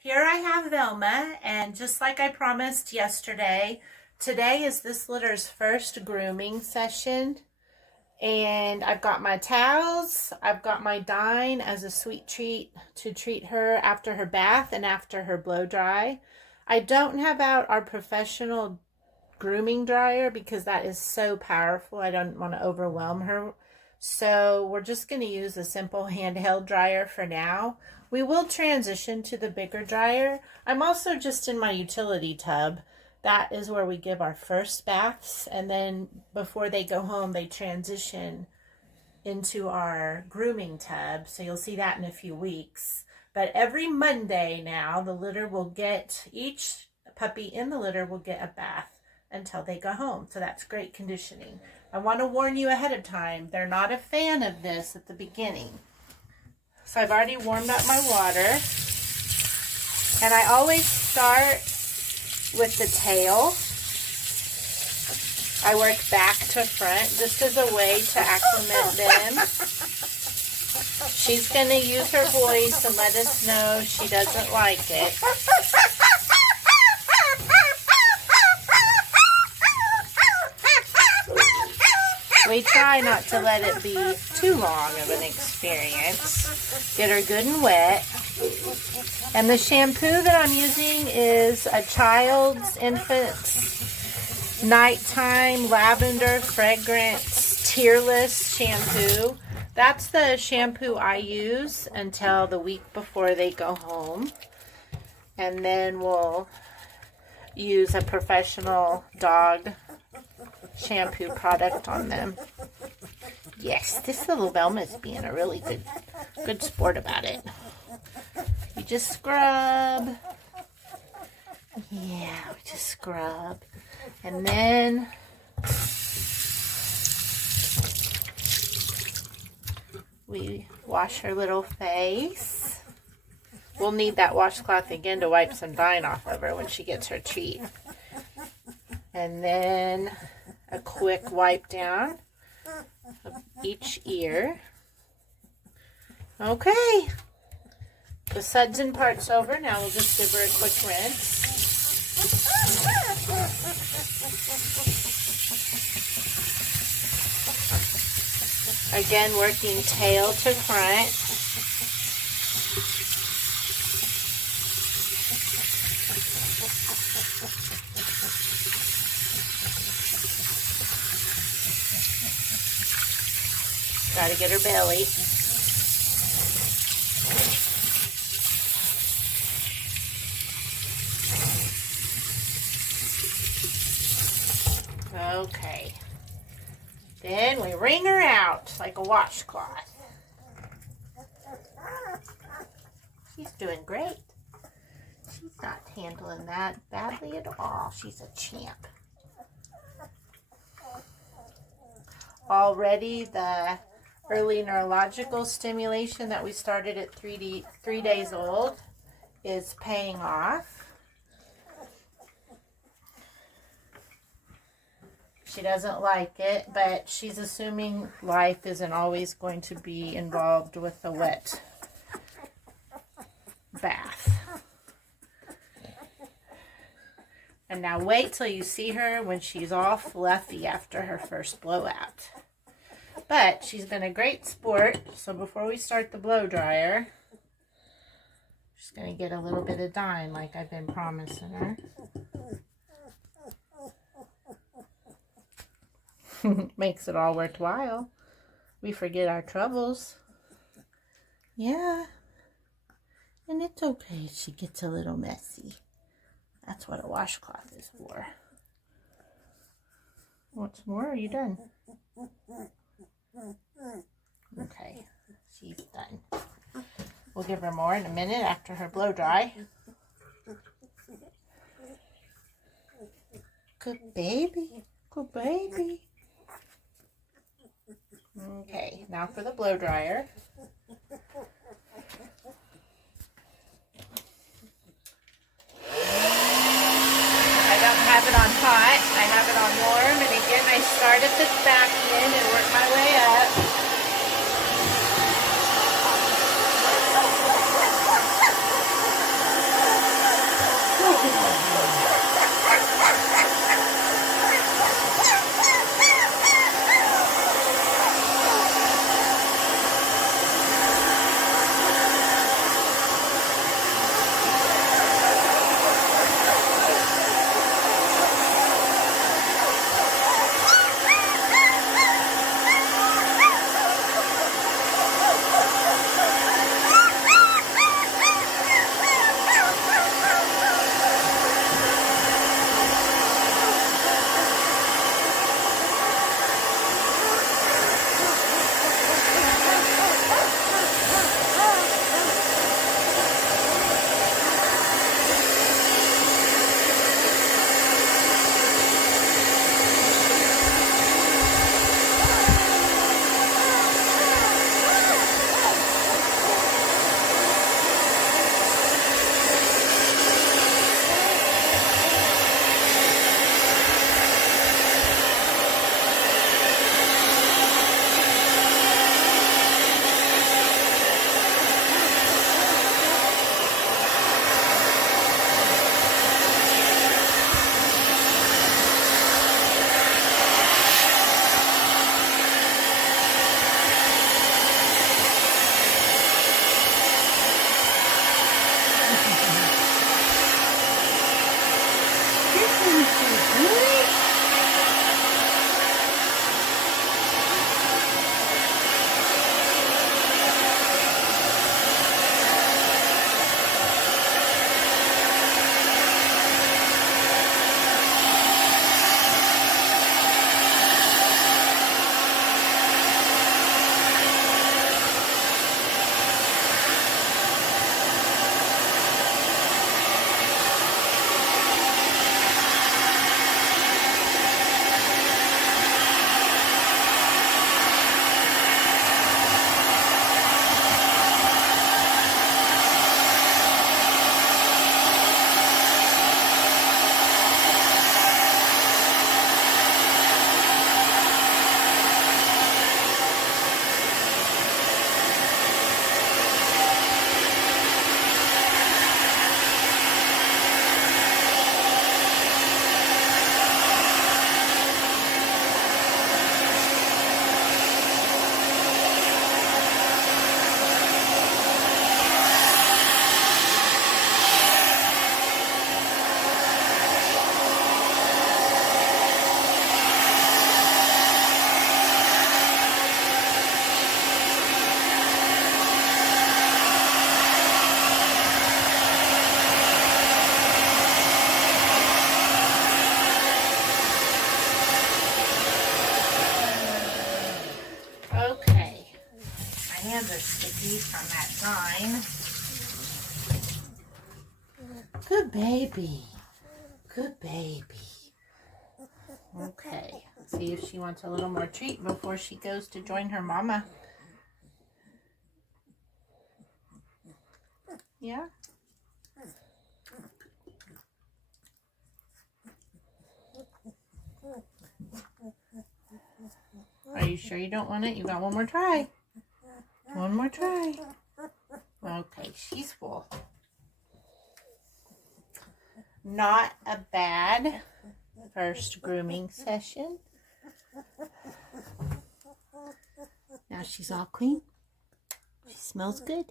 Here I have Velma, and just like I promised yesterday, today is this litter's first grooming session. And I've got my towels, I've got my Dine as a sweet treat to treat her after her bath and after her blow dry. I don't have out our professional grooming dryer because that is so powerful. I don't want to overwhelm her. So we're just going to use a simple handheld dryer for now. We will transition to the bigger dryer. I'm also just in my utility tub. That is where we give our first baths, and then before they go home, they transition into our grooming tub. So you'll see that in a few weeks. But every Monday now, the litter will get, each puppy in the litter will get a bath until they go home. So that's great conditioning. I want to warn you ahead of time, they're not a fan of this at the beginning. So I've already warmed up my water. And I always start with the tail. I work back to front just as a way to acclimate them. She's going to use her voice and let us know she doesn't like it. We try not to let it be too long of an experience. Get her good and wet. And the shampoo that I'm using is a child's, infant's, nighttime, lavender, fragrance, tearless shampoo. That's the shampoo I use until the week before they go home. And then we'll use a professional dog shampoo product on them. Yes, this little Velma is being a really good sport about it. We just scrub. Yeah, we just scrub. And then we wash her little face. We'll need that washcloth again to wipe some Dine off of her when she gets her treat. And then a quick wipe down of each ear. Okay. The sudsing part's over. Now we'll just give her a quick rinse. Again, working tail to front. Got to get her belly. Okay. Then we wring her out like a washcloth. She's doing great. She's not handling that badly at all. She's a champ. Already the early neurological stimulation that we started at 3 days old is paying off. She doesn't like it, but she's assuming life isn't always going to be involved with a wet bath. And now wait till you see her when she's all fluffy after her first blowout. But she's been a great sport, so before we start the blow dryer, she's going to get a little bit of Dine like I've been promising her. Makes it all worthwhile. We forget our troubles. Yeah. And it's okay if she gets a little messy. That's what a washcloth is for. What's more? Are you done? Okay. She's done. We'll give her more in a minute after her blow dry. Good baby. Good baby. Okay, now for the blow dryer. I don't have it on hot, I have it on warm, and again I start at the back end and work my way up. teeth on that dime. Good baby. Good baby. Okay. See if she wants a little more treat before she goes to join her mama. Yeah? Are you sure you don't want it? You got one more try. One more try. Okay, she's full. Not a bad first grooming session. Now she's all clean. She smells good.